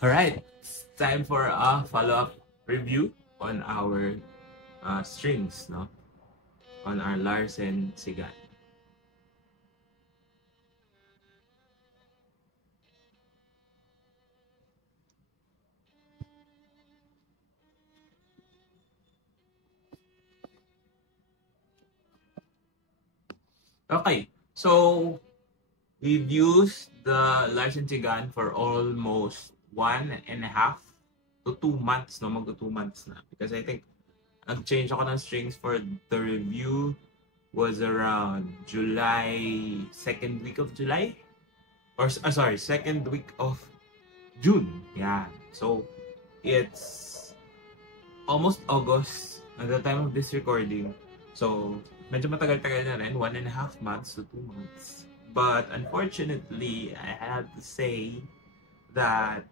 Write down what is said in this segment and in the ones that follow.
Alright, it's time for a follow-up review on our strings, no? On our Larsen Sigan. Okay, so we've used the Larsen Sigan for almost 1.5 to 2 months, no? Magto 2 months na. Because I think nag-change ako ng strings for the review was around second week of July? Sorry, second week of June. Yeah. So, it's almost August at the time of this recording. So, medyo matagal-tagal na rin. 1.5 months to 2 months. But unfortunately, I had to say that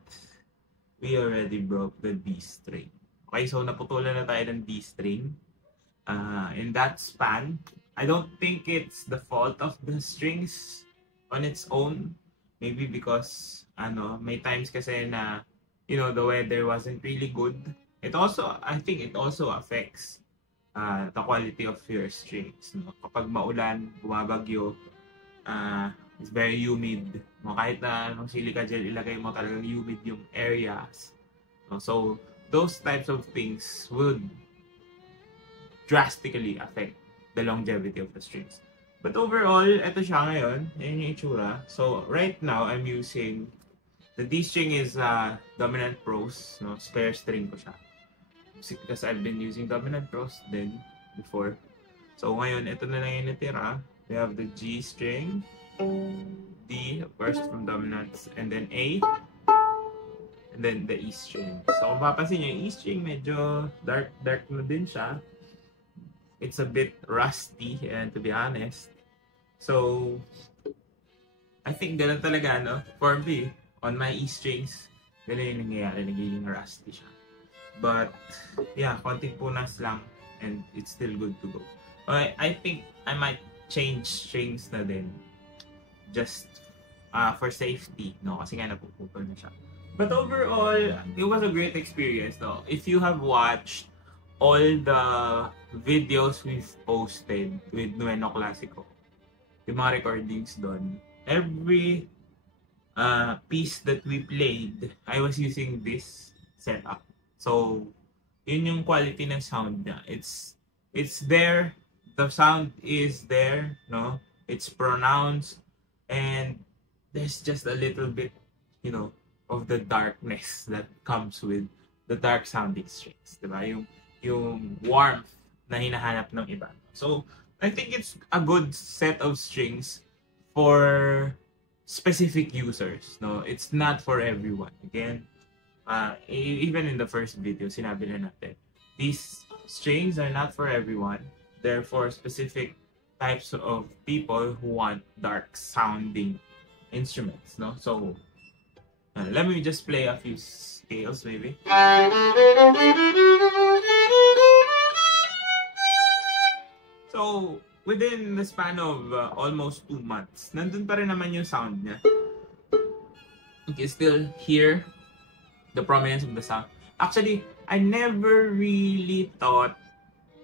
we already broke the D string. Okay, so naputulan na tayo ng D string. In that span, I don't think it's the fault of the strings on its own. Maybe because, may times kasi na, the weather wasn't really good. I think it also affects the quality of your strings. No? Kapag maulan, bumabagyo, it's very humid. No? Kahit na nung silica gel ilagay mo, talagang humid yung areas. No? So, those types of things would drastically affect the longevity of the strings. But overall, ito siya ngayon. Yan yung itsura. So, right now, I'm using the D string is dominant pros. No? Spare string ko siya. Because I've been using dominant pros then before. So, ngayon, ito na lang yung natira. We have the G string, D, first from dominants, and then A, and then the E string. So, kung papansin nyo, yung E string medyo dark na din siya. It's a bit rusty, and to be honest. So, I think ganun talaga, no? For me, on my E strings, ganun yung nangyayari, nagiging rusty siya. But, yeah, konting punas lang, and it's still good to go. I think I might change strings na din, just for safety, no? Kasi nga napuputol na siya. But overall, it was a great experience, no? If you have watched all the videos we've posted with Nueno Classico, yung mga recordings doon, every piece that we played, I was using this setup. So, yun yung quality ng sound niya. It's there, the sound is there, no? It's pronounced, and there's just a little bit, of the darkness that comes with the dark sounding strings, diba? Yung warmth na hinahanap ng iba. So, I think it's a good set of strings for specific users, no? It's not for everyone. Again, even in the first video, sinabi na natin, these strings are not for everyone. They're for specific types of people who want dark sounding instruments, no? So, let me just play a few scales, maybe. So, within the span of almost 2 months, nandun pa rin naman yung sound niya. You can still hear the prominence of the sound. Actually, I never really thought,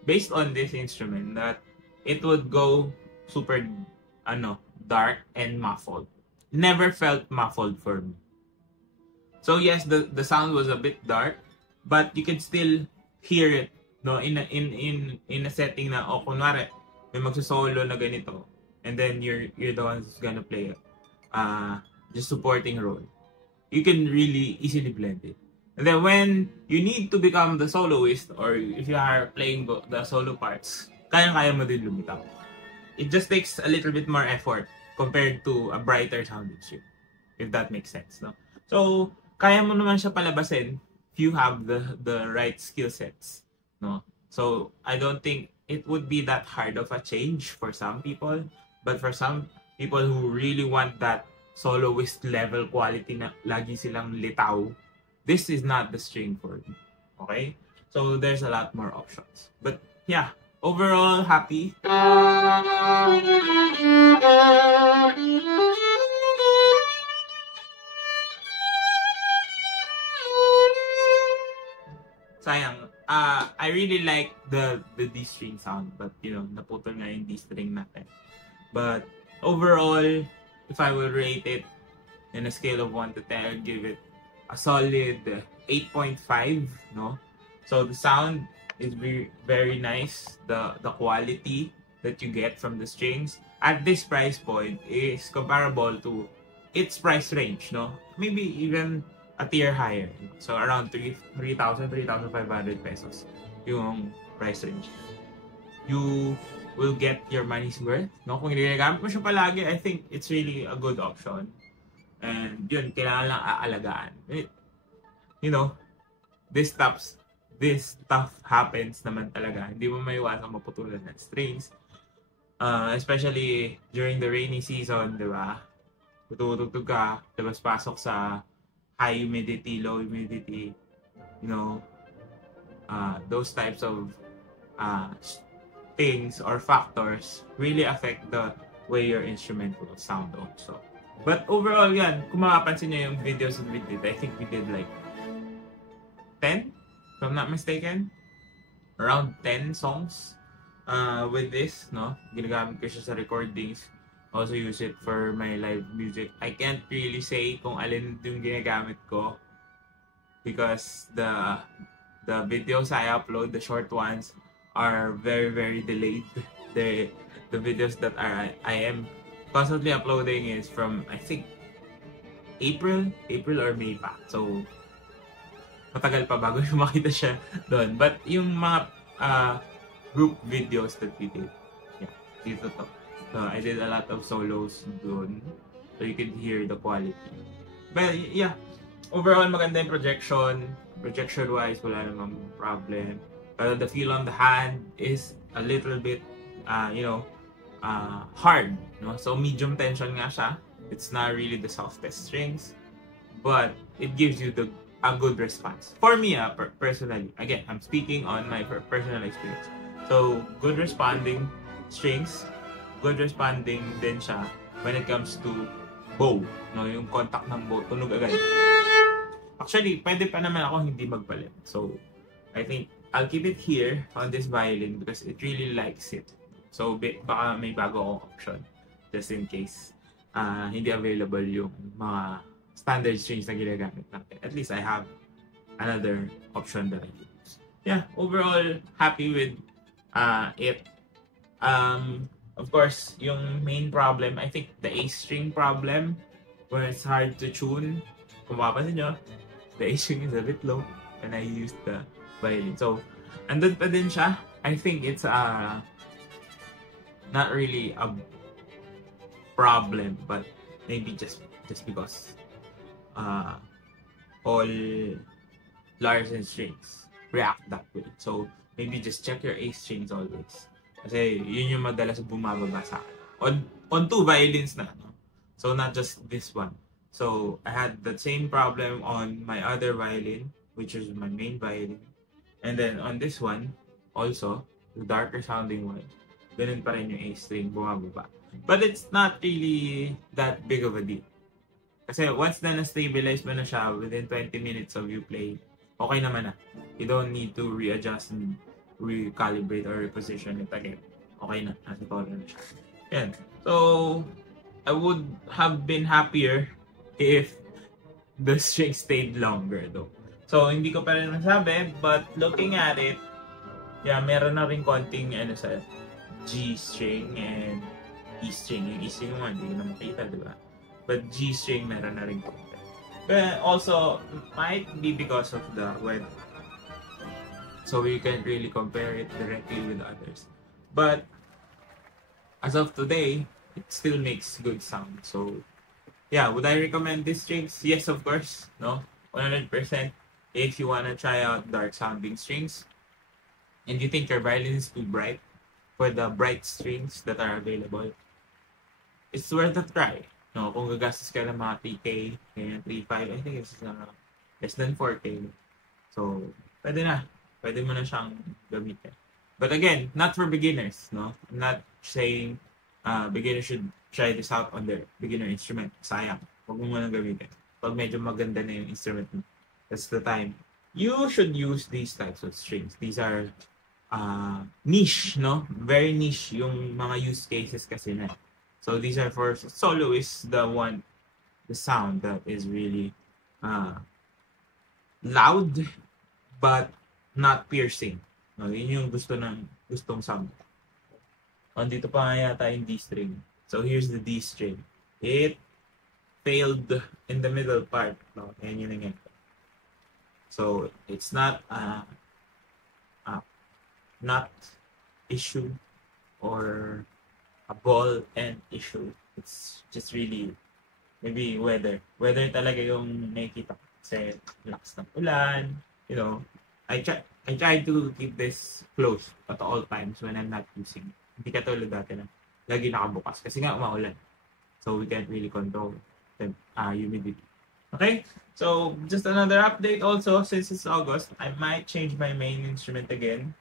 based on this instrument, that it would go super, dark and muffled. Never felt muffled for me. So yes, the sound was a bit dark, but you can still hear it, no, in a setting na, kunwari may magso-solo na ganito, and then you're the one who's gonna play just supporting role. You can really easily blend it. And then when you need to become the soloist, or if you are playing the solo parts, kaya mo din lumitaw. It just takes a little bit more effort compared to a brighter sounding string, if that makes sense, no? So, kaya mo naman siya palabasin if you have the right skill sets, no? So, I don't think it would be that hard of a change for some people, but for some people who really want that soloist level quality na lagi silang litaw, this is not the string for you. Okay? So, there's a lot more options. But, yeah, overall, happy. sayang. I really like the D string sound, but naputol nga yung D string natin. But overall, if I will rate it in a scale of 1 to 10, I'll give it a solid 8.5, no? So the sound is very, very nice. The quality that you get from the strings at this price point is comparable to its price range, no? Maybe even a tier higher. So around 3,000, 3,500 pesos yung price range. You will get your money's worth, no? Kung ginagamit mo siya palagi, I think it's really a good option. And yun, kailangan lang aalagaan. This stuff happens naman talaga. Hindi mo maiwasan maputulan ng strings. Especially during the rainy season, di ba? Tutugtog ka, labas pasok sa high humidity, low humidity, those types of things or factors really affect the way your instrument will sound also. But overall yan, kung makapansin nyo yung videos that we did, I think we did like 10, if I'm not mistaken. Around 10 songs with this, no? Ginagamit ko siya sa recordings. Also use it for my live music. I can't really say kung alin yung ginagamit ko because the videos I upload, the short ones, are very, very delayed. The videos that I am constantly uploading is from, I think, April or May pa. So, matagal pa bago yung makita siya doon. But yung mga group videos that we did, dito to. So, I did a lot of solos doon. So, you can hear the quality. But, yeah, overall, maganda yung projection. Projection-wise, wala namang problem. But the feel on the hand is a little bit, hard. No? So, medium tension nga siya. It's not really the softest strings. But, it gives you a good response. For me, personally, again, I'm speaking on my personal experience. So, good responding strings. Good responding din siya when it comes to bow. No? Yung contact ng bow, tunog agad. Actually, pwede pa naman ako hindi magpalit. So, I think I'll keep it here on this violin because it really likes it. So, baka may bago akong option just in case hindi available yung mga standard strings na ginagamit natin. At least I have another option that I use. Yeah, overall, happy with it. Of course, yung main problem, I think the A string problem, where it's hard to tune. Kung mapapansin nyo, the A string is a bit low when I use the violin. So, andun pa din siya. I think it's not really a problem, but maybe just because all Larsen strings react that way. So, maybe just check your A strings always. Kasi yun yung madalas bumababa sa akin. On two violins na, no? So, not just this one. So, I had that same problem on my other violin, which is my main violin. And then, on this one, also, the darker sounding one, ganun pa rin yung A string bumababa. But it's not really that big of a deal. Kasi once na na-stabilize mo na siya, within 20 minutes of you playing, okay naman na. You don't need to readjust and recalibrate or reposition it again. Okay na. Nasa tono na siya. Yan. So, I would have been happier if the string stayed longer though. So, hindi ko pa rin masabi, but looking at it, yeah, meron na rin konting sa G string and E string. Yung E string mo, hindi ko na makita, di ba? But G string, meron na rin konti. But also, might be because of the weather. So we can't really compare it directly with others. But as of today, it still makes good sound. So yeah, would I recommend these strings? Yes, of course. No, 100%. If you wanna try out dark sounding strings, and you think your violin is too bright for the bright strings that are available, it's worth a try. No, kung gagastos ka ng mga 3K, 3.5, I think it's less than 4K. So pwede na. Pwede mo na siyang gamitin. But again, not for beginners, no? I'm not saying beginners should try this out on their beginner instrument. Sayang. Huwag mo muna gamitin. Pag medyo maganda na yung instrument mo, that's the time you should use these types of strings. These are niche, no? Very niche yung mga use cases kasi na. So these are for soloists, the sound that is really loud but not piercing. No, yun yung gustong sound. Dito pa nga yata yung D string. So here's the D string. It failed in the middle part. No, yan yun. So it's not not issue or a ball end issue. It's just really maybe weather. Weather talaga yung nakikita ko. Kasi lakas ng ulan, you know. I try to keep this closed at all times when I'm not using. Hindi katulad dati na lagi nakabukas kasi nga umaulan. So we can't really control the humidity. Okay? So just another update also, since it's August, I might change my main instrument again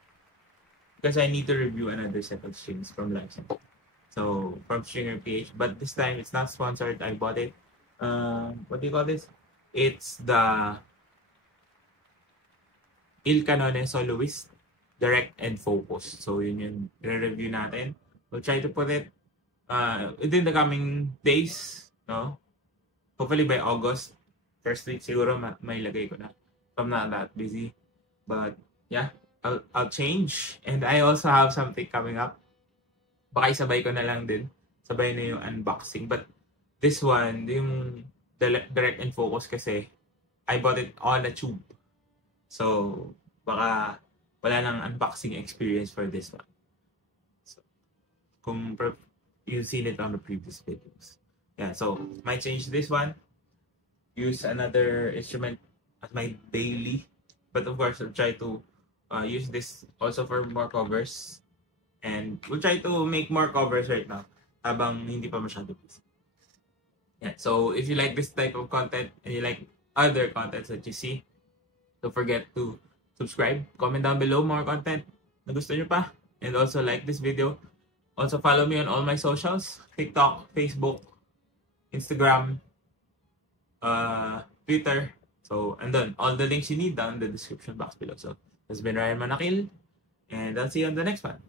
because I need to review another set of strings from License. So from Stringer PH, but this time it's not sponsored. I bought it. What do you call this? It's the Il Canone Soloist Direct and Focus. So yun yung re-review natin. We'll try to put it within the coming days, no? Hopefully by August, first week siguro may lagay ko na. I'm not that busy. But yeah, I'll change. And I also have something coming up. Baka isabay ko na lang din. Sabay na yung unboxing. But this one, yung Direct and Focus kasi, I bought it on a tube. So, baka wala nang unboxing experience for this one. So, kung you've seen it on the previous videos. Yeah, so, might change this one. Use another instrument as my daily. But of course, I'll try to use this also for more covers. And we'll try to make more covers right now habang hindi pa masyado busy. Yeah, so if you like this type of content and you like other contents that you see, don't forget to subscribe, comment down below more content na gusto nyo pa, and also like this video. Also follow me on all my socials, TikTok, Facebook, Instagram, Twitter. So, and then all the links you need down in the description box below. So, this has been Ryan Manakil, and I'll see you on the next one.